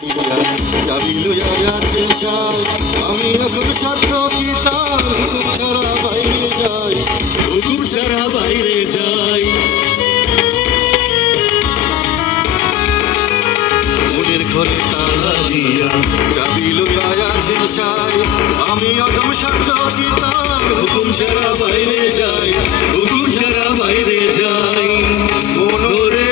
চাবি লইয়া যাচ্ছেন চাই আমি এখন সাধ্য কি তার হুকুম ছাড়া বাইরে যাই হুকুম ছাড়া বাইরে যাই মনের ঘরে তালা দিয়া চাবি লইয়া যাচ্ছেন চাই আমি এখন সাধ্য কি তার হুকুম ছাড়া বাইরে যাই হুকুম ছাড়া বাইরে যাই মনোরে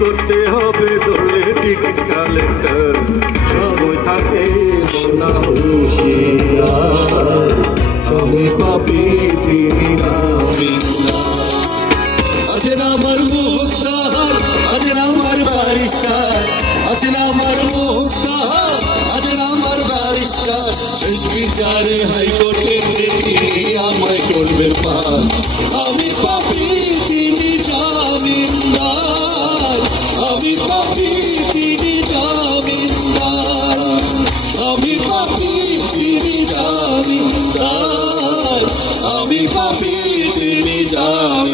করতে হবে ধরলে টিকিট কালেক্টর সময় থাকে না হুঁশিয়ার আমি পাপি তিনি আছেন আমার মুক্তার আছেন আমার বারিস্টার আছেন আমার মুক্তার আছেন আমার বারিস্টার শেষ বিচারের হাইকোর্টের দেখি আমায় করবেন পার আমি পাপি তিনি জামিনদার আমি পাপি তিনি জামিনদার আমি পাপি তিনি জামিনদার আমি পাপি তিনি জামিনদার